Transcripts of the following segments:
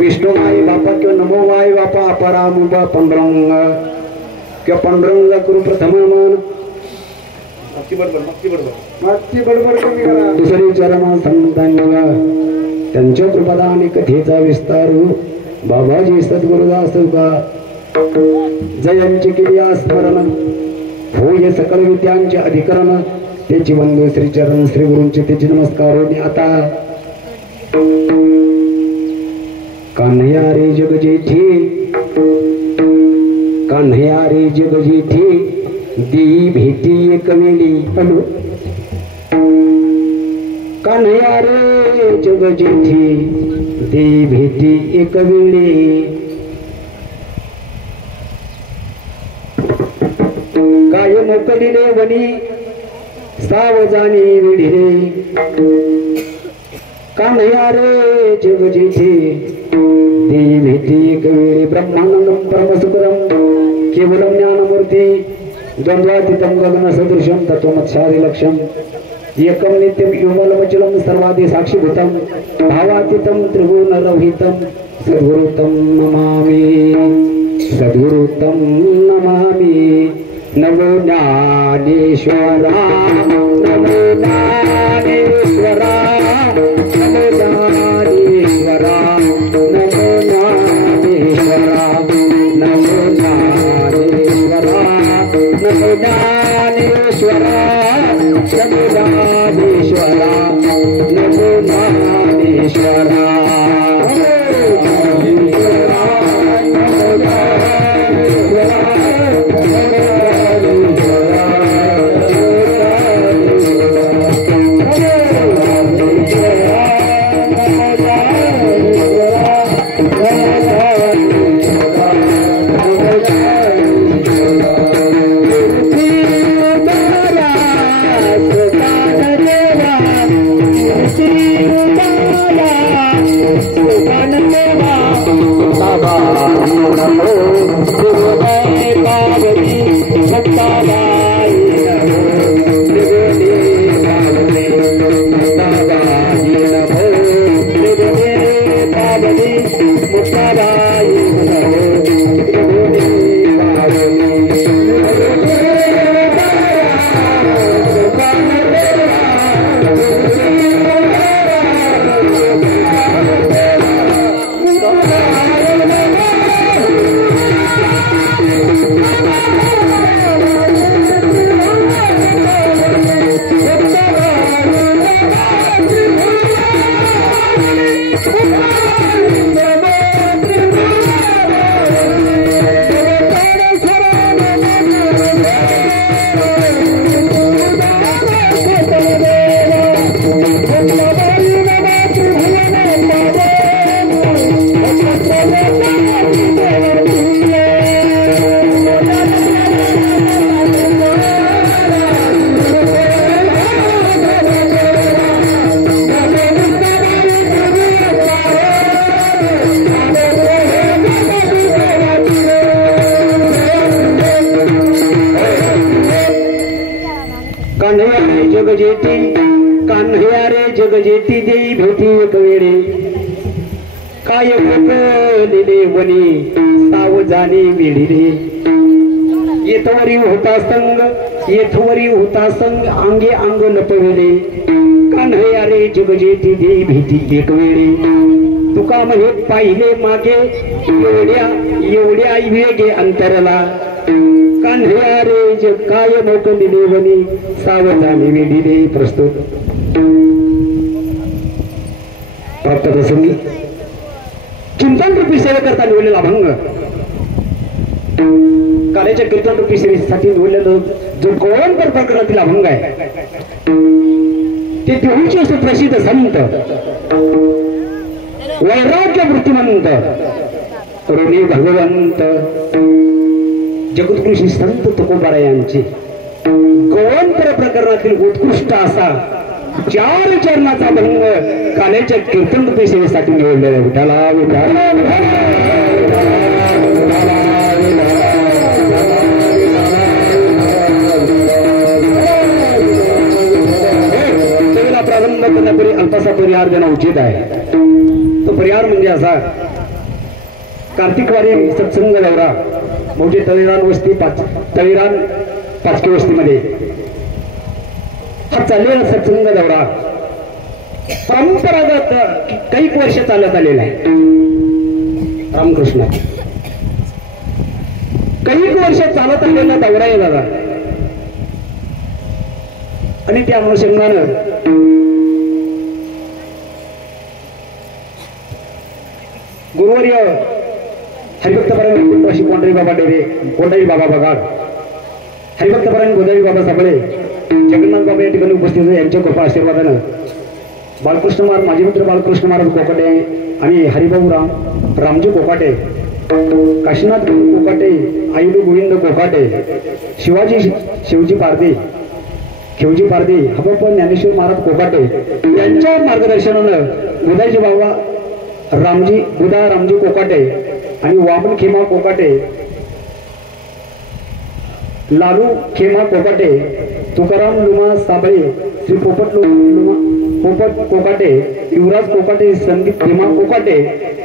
विष्णु माई बापा किंवा नमो माई बापा अपरामुबा पंडरंग किंवा पंडरंग करू प्रथम मन मागची बडबड कमी करा दुसरी चरणा संतांना त्यांच्या कृपादान कथेचा विस्तार बाबाजी सद्गुरुदास का जयांची केली स्मरण होय सकल विद्यांचे अधिकरण त्याची बंधू श्री चरण श्री गुरूंचे त्याचे नमस्कार आता कान्हैया रे जग जेठी कान्हैया रे जग जेठी दी भेटी एक वेळी हॅलो कान्हैया रे जग जेठी दी भेटी एक वेळी काय मोकलीने वनी सावजानी विढिरे कान्हैया रे जग जेठी दी भेटी एक वेळी ब्रह्मानंदम परमसुखदम केवलम ज्ञानमूर्ती द्वंद्वातीतं गगन सदृशं तत्वमत्सादिलक्ष्यं एकं नित्यं युगलमचलं सर्वादि साक्षीभूतं भावातीतं त्रिगुणरहितं सद्गुरुतं नमामि नमो ज्ञानेश्वरा नमो ज्ञानेश्वरा नमो ज्ञानेश्वरा नमो ज्ञानेश्वरा नमो ज्ञानेश्वरा नमो ज्ञानेश्वरा नमो ज्ञानेश्वरा नमो ज्ञानेश्वरा जेती कान्हया रे जग जेती देई भेटी एक वेळे काय लिले वनी सावजानी वेडी रे येथवरी होता संग येथवरी होता संग अंगे अंग लपविले कान्हया रे जग जेती देई भेटी एक वेळे तुका म्हणे पाहिले मागे एवढ्या एवढ्या वेगे अंतरला कान्हया रे जग काय मोकलिले वनी सावजानी वेडी रे प्रस्तुत प्राप्त प्रसंगी चिंतन रूपी सेवा करता निवडलेला अभंग कालेच्या कीर्तन रूपी सेवेसाठी निवडलेलं जो गोवंतर प्रकरणातील अभंग आहे ते देऊचे असे प्रसिद्ध संत वैराग्य वृत्तिमंत ऋणी भगवंत जगद्गुरु संत तुकोबाराय यांची गोवंतर प्रकरणातील उत्कृष्ट असा 4 चरणाचा अभंग कालेच्या कीर्तन रूपी सेवेसाठी निवडलेला विठाला विठाला प्रारंभ करण्यापूर्वी अल्पासा परिहार देणं उचित आहे. तो परिहार म्हणजे असा कार्तिकवारी सत्संग दौरा म्हणजे तळीरान वस्ती तळीरान पाचकी वस्तीमध्ये हा चाललेला सत्संग दौरा परंपरागत काही वर्ष चालत आलेला आहे. रामकृष्ण काही वर्ष चालत आलेला दौरा आहे दादा. आणि त्या अनुषंगानं गुरुवर्य हरिभक्तपरायण अशी कोंढरी बाबा डेरे कोंढरी बाबा बगाड हरिभक्तपरायण गोदावी बाबा साबळे जगन्नाथ बाबा या ठिकाणी उपस्थित यांच्या कृपा आशीर्वादानं बाळकृष्ण महाराज माझे मित्र बाळकृष्ण महाराज कोकाटे आणि हरिभाऊ रामजी कोकाटे काशीनाथ कोकाटे आईलू गोविंद कोकाटे शिवजी पारदे हबप ज्ञानेश्वर महाराज कोकाटे यांच्या मार्गदर्शनानं गोदाईजी बाबा रामजी कोकाटे आणि वामन खेमा कोकाटे लालू खेमा कोकाटे तुकाराम लुमा साबळे श्री पोपट कोकाटे युवराज कोकाटे संदीप खेमा कोकाटे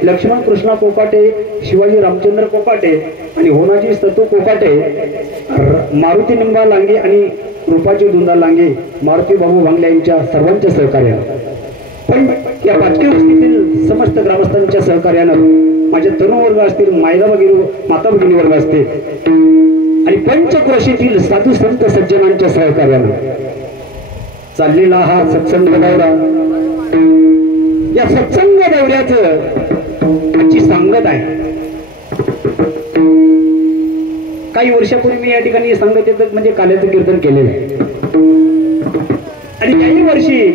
लक्ष्मण कृष्णा कोकाटे शिवाजी रामचंद्र कोकाटे आणि होनाजी सतू कोकाटे मारुती निंबा लांगे आणि रूपाजी दुंदा लांगे मारुती बाबू भांगले यांच्या सर्वांच्या सहकार्यानं पण या पाचकी वस्तीतील समस्त ग्रामस्थांच्या सहकार्यानं माझे तरुण वर्ग असतील माता भगिनी वर्ग असतील आणि पंचक्रोशीतील साधू संत सज्जनांच्या सहकार्यानं चाललेला हा सत्संग दौरा. या सत्संग दौऱ्याचं आजची सांगत आहे. काही वर्षापूर्वी मी या ठिकाणी सांगतेचं म्हणजे काल्याचं कीर्तन केलेलं आहे आणि काही वर्षी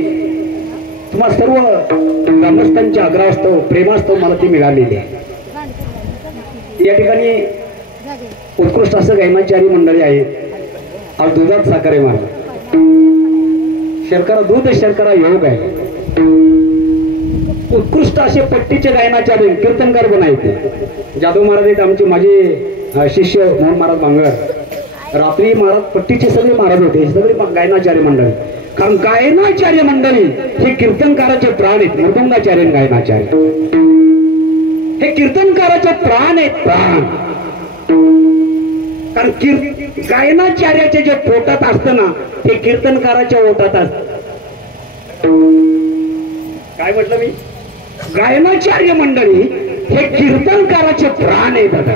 तुम्हा सर्व ग्रामस्थांच्या आग्रहास्तव प्रेमास्तव मला ती मिळालेली आहे. या ठिकाणी उत्कृष्ट असं गायनाचारी मंडळी आहेत. आज दुधात साखर आहे मला शर्करा दूध शर्करा योग आहे. उत्कृष्ट असे पट्टीचे गायनाचार्य कीर्तनकार पण आहेत. जाधव महाराज आहेत आमचे माझे शिष्य मोहन महाराज बांगर. रात्री महाराज पट्टीचे सगळे महाराज होते. सगळे गायनाचार्य मंडळी. कारण गायनाचार्य मंडळी हे कीर्तनकाराचे प्राण आहेत. मृदंगाचार्य गायनाचार्य हे कीर्तनकाराचे प्राण आहेत. प्राण कारण गायनाचार्याचे जे पोटात असतं ना ते कीर्तनकाराच्या ओटात असत. काय म्हटलं मी? गायनाचार्य मंडळी हे कीर्तनकाराचे प्राण आहेत. आता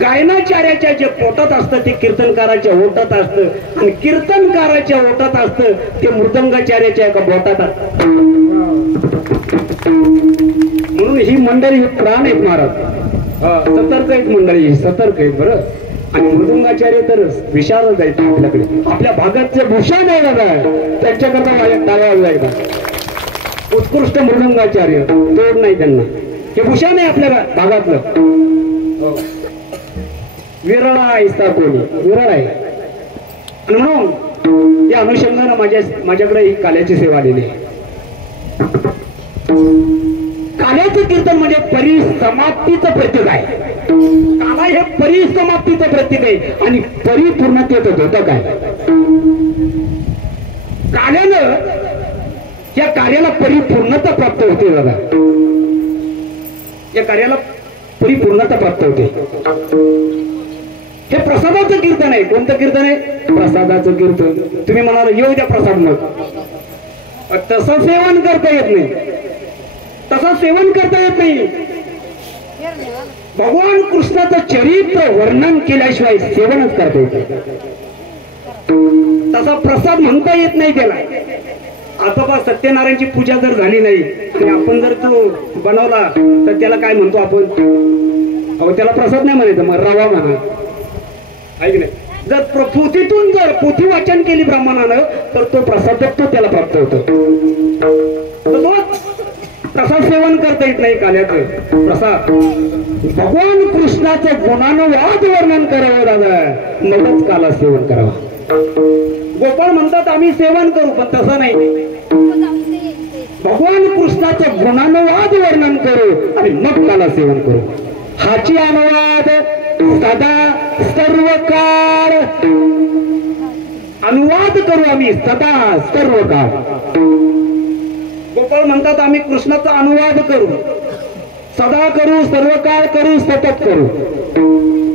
गायनाचार्याच्या जे पोटात असतं ते कीर्तनकाराच्या ओटात असतं आणि कीर्तनकाराच्या ओटात असतं ते मृदंगाचार्याच्या एका बोटात असतं. म्हणून ही मंडळी हे प्राण आहेत महाराज. सतर्क आहेत मंडळी सतर्क आहेत बरं. आणि मृदंगाचार्य तर विशालच आहेत आपल्याकडे. आपल्या भागातले भूषण आहे दादा त्यांच्याकरता टाळायला एकदा उत्कृष्ट मृदंगाचार्य तोड नाही त्यांना. हे भूषण आहे आपल्या भागातलं. विरळ आहे कोणी विरळ आहे. आणि म्हणून त्या अनुषंगानं माझ्याकडे ही काल्याची सेवा आलेली आहे. काल्याचं कीर्तन म्हणजे परिसमाप्तीचं प्रतीक आहे. काला हे परिसमाप्तीचं प्रतीक आहे आणि परिपूर्णतेचं होतं काय. काल्यानं या कार्याला परिपूर्णता प्राप्त होते. बघा या कार्याला परिपूर्णता प्राप्त होते. हे प्रसादाचं कीर्तन आहे. कोणतं कीर्तन आहे? प्रसादाचं कीर्तन. तुम्ही म्हणाल येऊ द्या प्रसाद, मग तसं सेवन करता येत नाही. तसं सेवन करता येत नाही. भगवान कृष्णाचं चरित्र वर्णन केल्याशिवाय सेवनच करता येत नाही. तसा प्रसाद म्हणता येत नाही त्याला. आता बा सत्यनारायणची पूजा जर झाली नाही आणि आपण जर तो बनवला तर त्याला काय म्हणतो आपण? अहो त्याला प्रसाद नाही म्हणायचं, मग रवा म्हणा. ऐक नाही, जर पोथीतून जर पोथी वाचन केली ब्राह्मणानं तर तो प्रसाद तो त्याला प्राप्त होतो. प्रसाद सेवन करता येत नाही काल्याचं. प्रसाद भगवान कृष्णाचं गुणानुवाद वर्णन करावं दादा, मगच काला सेवन करावं. गोपाळ म्हणतात आम्ही सेवन करू, पण तसं नाही. भगवान कृष्णाचं गुणानुवाद वर्णन करू आणि मग काला सेवन करू. हाची अनुवाद सदा सर्व काळ अनुवाद करू आम्ही, सदा सर्व काळ. गोपाळ म्हणतात आम्ही कृष्णाचा अनुवाद करू, सदा करू, सर्व काळ करू, सतत करू.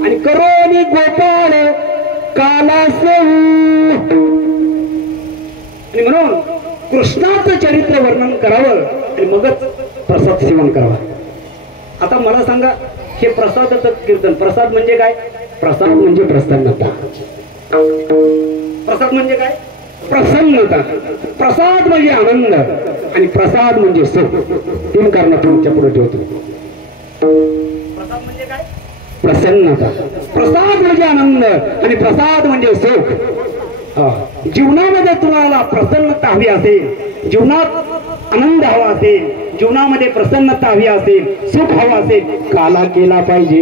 आणि करो आणि गोपाळ काला सेवू. आणि म्हणून कृष्णाचं चरित्र वर्णन करावं आणि मगच प्रसाद सेवन करावा. आता मला सांगा, हे प्रसादाचं कीर्तन, प्रसाद म्हणजे काय? प्रसाद म्हणजे प्रसन्नता. प्रसाद म्हणजे काय? प्रसन्नता. प्रसाद म्हणजे आनंद आणि प्रसाद म्हणजे सुख. तीन कारण तुमच्या पुढे ठेवतो. प्रसाद म्हणजे काय? प्रसन्नता. प्रसाद म्हणजे आनंद आणि प्रसाद म्हणजे सुख. जीवनामध्ये तुम्हाला प्रसन्नता हवी असेल, जीवनात आनंद हवा असेल, जीवनामध्ये प्रसन्नता हवी असेल, सुख हवा असेल, काला केला पाहिजे.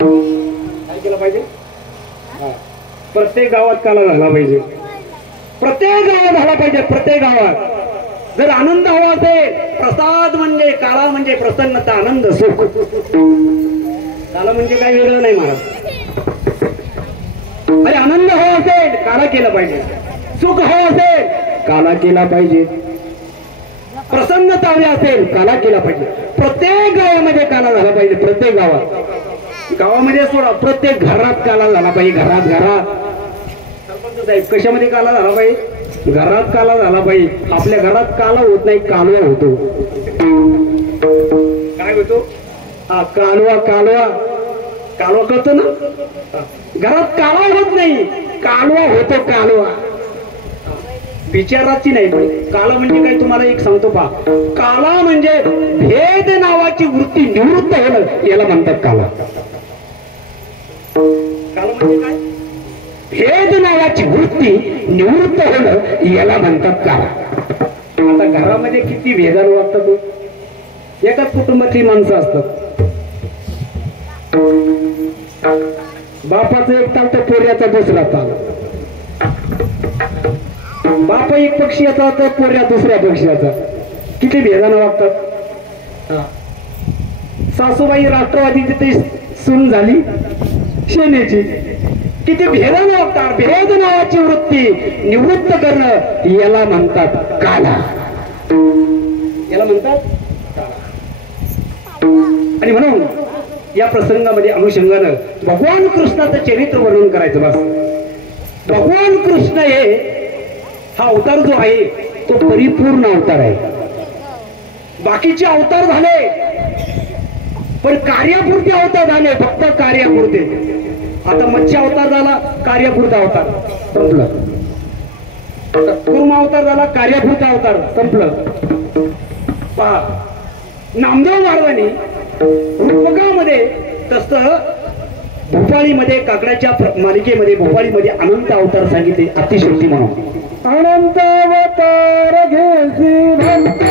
काय केला पाहिजे? प्रत्येक गावात काला झाला पाहिजे. प्रत्येक गावात झाला पाहिजे. प्रत्येक गावात जर आनंद हवा असेल, प्रसाद म्हणजे काला म्हणजे प्रसन्नता, आनंद, सुख. काला म्हणजे काय वेगळं नाही महाराज. अरे आनंद हवा असेल काला केला पाहिजे, सुख हवा असेल काला केला पाहिजे, प्रसन्नता हवी असेल काला केला पाहिजे. प्रत्येक गावामध्ये काला झाला पाहिजे. प्रत्येक गावामध्ये सोडा, प्रत्येक घरात काला झाला पाहिजे. घरात सरपंच साहेब कशामध्ये काला झाला पाहिजे? घरात काला झाला पाहिजे. आपल्या घरात काला होत नाही, कालवा होतो. काय होतो? हा कालवा. कालवा कालवा कळतो ना. घरात कालवा होत नाही, कालवा होतो. कालवा विचाराची नाही. काला म्हणजे काय तुम्हाला एक सांगतो पहा. काला म्हणजे भेद नावाची वृत्ती निवृत्त होणं, याला म्हणतात काला. काला म्हणजे काय? भेद नावाची वृत्ती निवृत्त होणं, याला म्हणतात काला. आता घरामध्ये किती भेदान वागतात. एकाच कुटुंबातली माणसं असतात. बापाचा एक ताल तर पोर्याचा दुसरा ताल. बाप एक पक्षीयाचा तर पोर्या दुसऱ्या पक्षीयाचा. किती भेदानं वागतात. सासूबाई राष्ट्रवादीची ते सून झाली सेनेची. किती भेदानं वागतात. भेद नावाची वृत्ती निवृत्त करणं, याला म्हणतात काला. याला म्हणतात काला. आणि म्हणून या प्रसंगामध्ये अनुषंगानं भगवान कृष्णाचं चरित्र वर्णन करायचं. बस भगवान कृष्ण हे हा अवतार जो आहे तो परिपूर्ण अवतार आहे. बाकीचे अवतार झाले पण कार्यापुरते अवतार झाले, फक्त कार्यापुरते. आता मत्स्य अवतार झाला, कार्यापुरता अवतार संपलं. कुर्म अवतार झाला, कार्यापुरता अवतार संपलं. पहा नामदेव महाराजांनी रूपकामध्ये, तसं भोपाळीमध्ये काकड्याच्या मालिकेमध्ये भोपाळीमध्ये अनंत अवतार सांगितले. अतिशक्ती म्हणून अनंत अवतार घेसी भक्त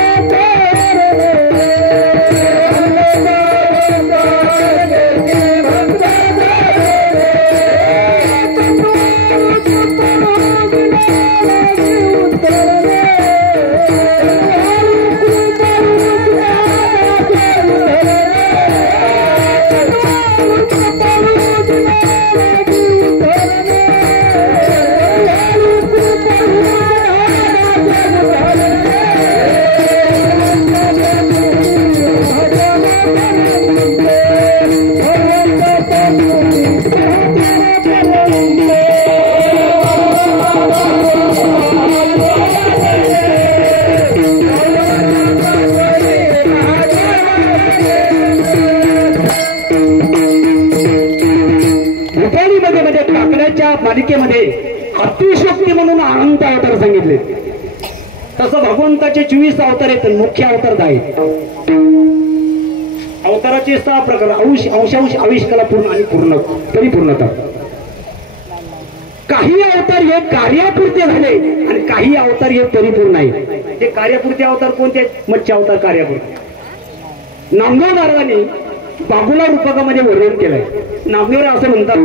या मालिकेमध्ये अतिशक्ती म्हणून अनंत अवतार सांगितले. तसं भगवंताचे 24 अवतार आहेत, मुख्य अवतार 10 आहेत. अवताराचे 6 प्रकार: अंश आविष्काला पूर्ण आणि पूर्ण परिपूर्णता. काही अवतार हे कार्यापुरते झाले आणि काही अवतार हे परिपूर्ण आहे. हे कार्यापुरते अवतार कोणते? मत्स्य अवतार कार्यापुरते. नामदेव महाराजांनी बाबूला रूपकामध्ये वर्णन केलंय. नामदेव असं म्हणतात,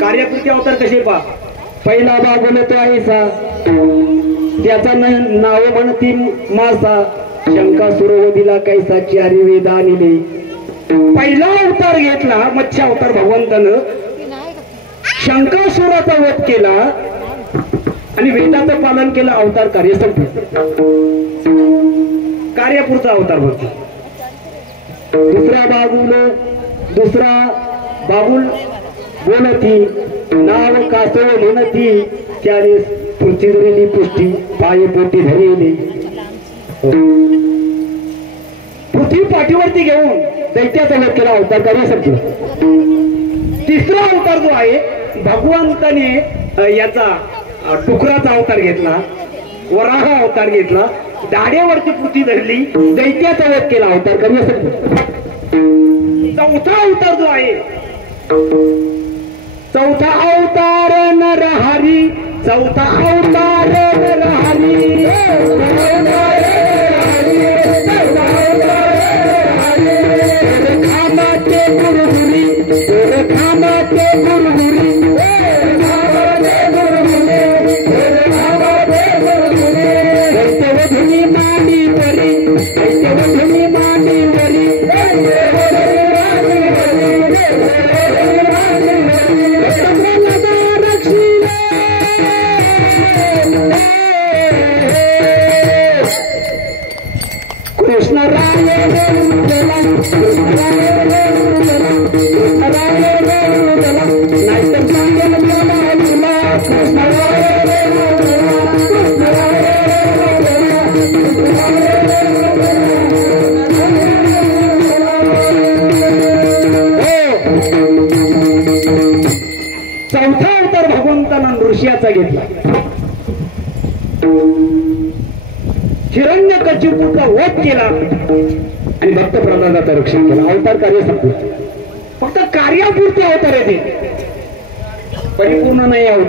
कार्यापुरते अवतार कसे पहा. पहिला बाबूला तो आईसा, त्याचा नाव म्हणती मासा, शंका सुरवधीला कैसा चारी वेद आणले. पहिला अवतार घेतला मत्स्य अवतार भगवंतानं, शंकासुराचा वध केला आणि वेदाचं पालन केलं. अवतार कार्य संपलं. कार्यापुरचा अवतार भरतो. दुसरा बाबूल बोलती, नाव कासव म्हणती, त्याने पृथ्वी धरली पुष्टी, पाय पोटी धरली. पृथ्वी पाठीवरती घेऊन दैत्याचा वध केला. अवतार कार्य संपलं. तिसरा अवतार जो आहे, भगवंताने याचा डुकराचा अवतार घेतला, वराह अवतार घेतला, दाढेवरती पृथ्वी धरली, दैत्याचा वध केला. अवतार कार्य संपलं. चौथा अवतार जो आहे, चौथा अवतार नरहरी, चौथा अवतार नरहरी. खामाचे गुरुगुरी, खामाचे गुरुगुरी, दैत्यवधुनी मांडी वरी, दैत्यवधुनी मांडी वरी, कृष्ण राय चौथा अवतार भगवंतानं नृसिंहाचा घेतला. हिरण्यकशिपूचा वध केला आणि भक्त प्रल्हादाचं रक्षण केलं. अवतार कार्य संपलं. फक्त कार्यापुरते अवतार आहे, ते परिपूर्ण नाही अवतार.